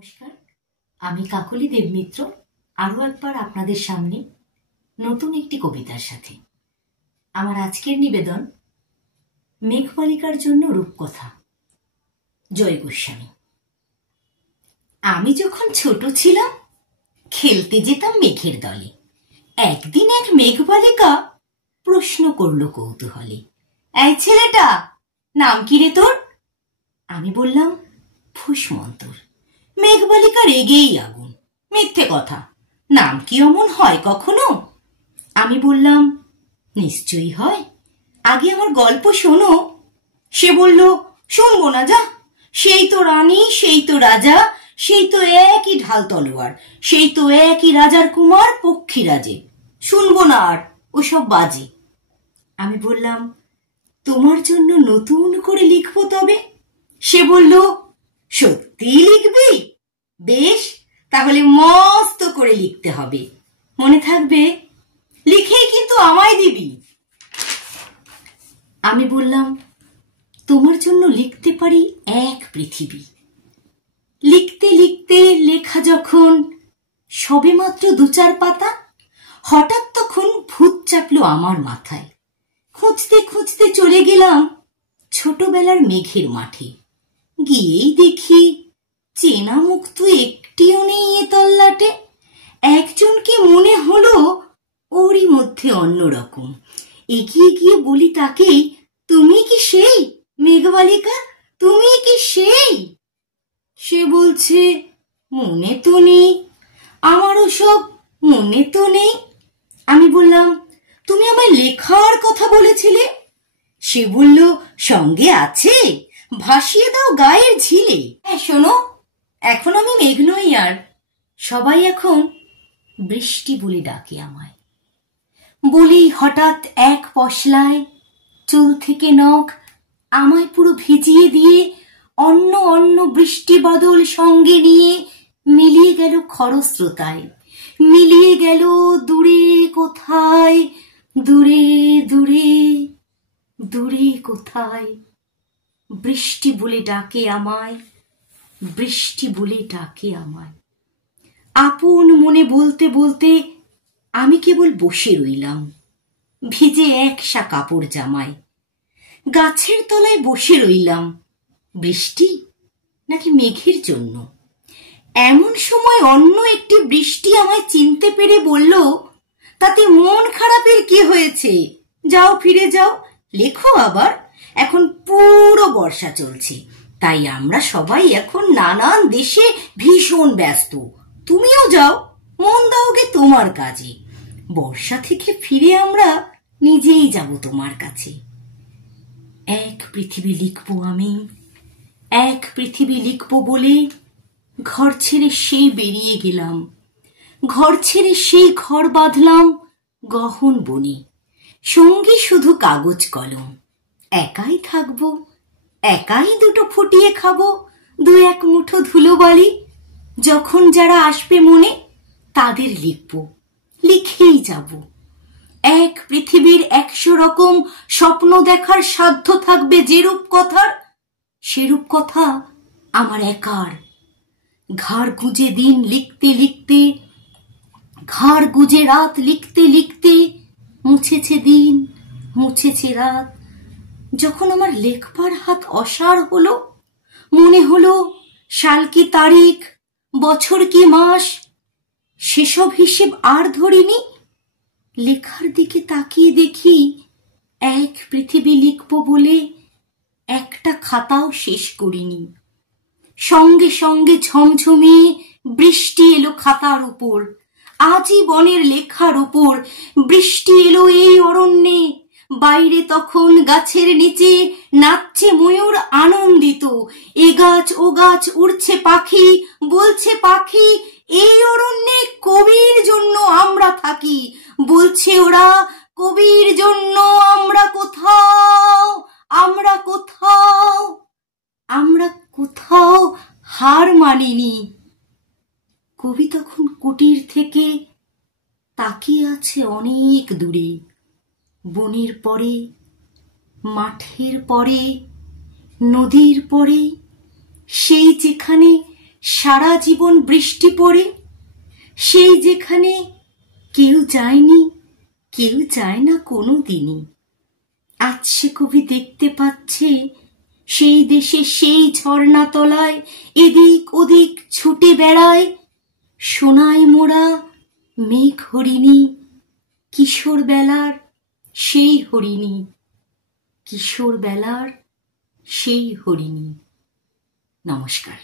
নমস্কার, আমি কাকলি দেবমিত্র আরও একবার আপনাদের সামনে নতুন একটি কবিতার সাথে। আমার আজকের নিবেদন মেঘবালিকার জন্য রূপকথা, জয় গোস্বামী। আমি যখন ছোট ছিলাম খেলতে যেতাম মেঘের দলে। একদিন এক মেঘবালিকা প্রশ্ন করল কৌতূহলে, এই ছেলেটা, নাম কি রে তোর? আমি বললাম ফুসমন্তর। মেঘবালিকা রেগেই আগুন, মিথ্যে কথা, নাম কি অমন হয় কখনো? আমি বললাম নিশ্চয়ই হয়, আগে আমার গল্প শোনো। সে বলল শুনবো না, যা, সেই তো রানী, সেই তো রাজা, সেই তো একই ঢাল তলোয়ার, সেই তো একই রাজার কুমার পক্ষীরাজে, শুনবো না আর ওসব বাজে। আমি বললাম তোমার জন্য নতুন করে লিখবো তবে। সে বলল সত্যি লিখবি? বেশ, তাহলে মস্ত করে লিখতে হবে, মনে থাকবে, লিখেই কিন্তু আমায় দিবি। আমি বললাম তোমার জন্য লিখতে পারি এক পৃথিবী। লিখতে লিখতে লেখা যখন সবেমাত্র 2-4 পাতা, হঠাৎ তখন ভূত চাপলো আমার মাথায়। খুঁজতে খুঁজতে চলে গেলাম ছোটবেলার মেঘের মাঠে। গিয়েই দেখি চেনা মুখ তো একটিও নেই এ তল্লাটে। একজনকে মনে হলো ওরই মধ্যে অন্যরকম। এগিয়ে গিয়ে বলি তাকে, তুমি কি সেই মেঘবালিকা? তুমি কি সেই? সে বলছে মনে তো নেই, আমারও সব মনে তো নেই। আমি বললাম তুমি আমায় লেখার কথা বলেছিলে। সে বলল সঙ্গে আছে, ভাসিয়ে দাও গায়ের ঝিলে। হ্যাঁ শোনো, এখন আমি মেঘ নই আর, সবাই এখন বৃষ্টি বলে ডাকে আমায়। বলি হঠাৎ এক পশলায় চুল থেকে নখ আমায় পুরো ভিজিয়ে দিয়ে অন্য অন্য বৃষ্টি বাদল সঙ্গে নিয়ে মিলিয়ে গেল খরস্রোতায়, মিলিয়ে গেল দূরে কোথায়, দূরে দূরে দূরে কোথায়। বৃষ্টি বলে ডাকে আমায়, বৃষ্টি বলে ডাকে আমায়। আপন মনে বলতে বলতে আমি কেবল বসে রইলাম ভিজে একসা কাপড় জামায়। গাছের তলায় বসে রইলাম, বৃষ্টি নাকি মেঘের জন্য। এমন সময় অন্য একটি বৃষ্টি আমায় চিনতে পেরে বলল, তাতে মন খারাপের কি হয়েছে, যাও ফিরে যাও, লেখো আবার। এখন পুরো বর্ষা চলছে, তাই আমরা সবাই এখন নানান দেশে ভীষণ ব্যস্ত। তুমিও যাও, মন দাওগে তোমার কাজে। বর্ষা থেকে ফিরে আমরা নিজেই যাব তোমার কাছে। এক পৃথিবী লিখবো আমি, এক পৃথিবী লিখবো বলে ঘর ছেড়ে সেই বেরিয়ে গেলাম। ঘর ছেড়ে সেই ঘর বাঁধলাম গহন বনে, সঙ্গী শুধু কাগজ কলম। একাই থাকবো, একাই দুটো ফুটিয়ে খাবো 2-1 মুঠো ধুলোবালি। যখন যারা আসবে মনে তাদের লিখবো, লিখেই যাব। এক পৃথিবীর 100 রকম স্বপ্ন দেখার সাধ্য থাকবে যেরূপ কথার, সেরূপ কথা আমার একার। ঘাড় গুঁজে দিন লিখতে লিখতে, ঘাড় গুঁজে রাত লিখতে লিখতে, মুছেছে দিন, মুছেছে রাত। যখন আমার লেখবার হাত অসাড় হলো, মনে হলো সাল কি তারিখ, বছর কি মাস, সেসব হিসেব আর ধরিনি। লেখার দিকে তাকিয়ে দেখি এক পৃথিবী লিখবো বলে একটা খাতাও শেষ করিনি। সঙ্গে সঙ্গে ঝমঝমিয়ে বৃষ্টি এলো খাতার উপর, আজীবনের লেখার উপর। বৃষ্টি এলো এই অরণ্যে, বাইরে তখন গাছের নিচে নাচছে ময়ূর আনন্দিত। এ গাছ ও গাছ উড়ছে পাখি, বলছে পাখি এই অরণ্যে কবির জন্য আমরা থাকি। বলছে ওরা কবির জন্য আমরা কোথাও, আমরা কোথাও, আমরা কোথাও হার মানিনি। কবি তখন কুটির থেকে তাকিয়ে আছে অনেক দূরে, বনের পরে, মাঠের পরে, নদীর পরে, সেই যেখানে সারা জীবন বৃষ্টি পড়ে, সেই যেখানে কেউ যায়নি, কেউ যায় না কোনো দিনই। আজ সে কবি দেখতে পাচ্ছে সেই দেশে সেই ঝর্ণা তলায় এদিক ওদিক ছুটে বেড়ায় সোনায় মোড়া মেঘ হরিণী, কিশোর বেলার সেই হরিণী, কিশোর বেলার সেই হরিণী। নমস্কার।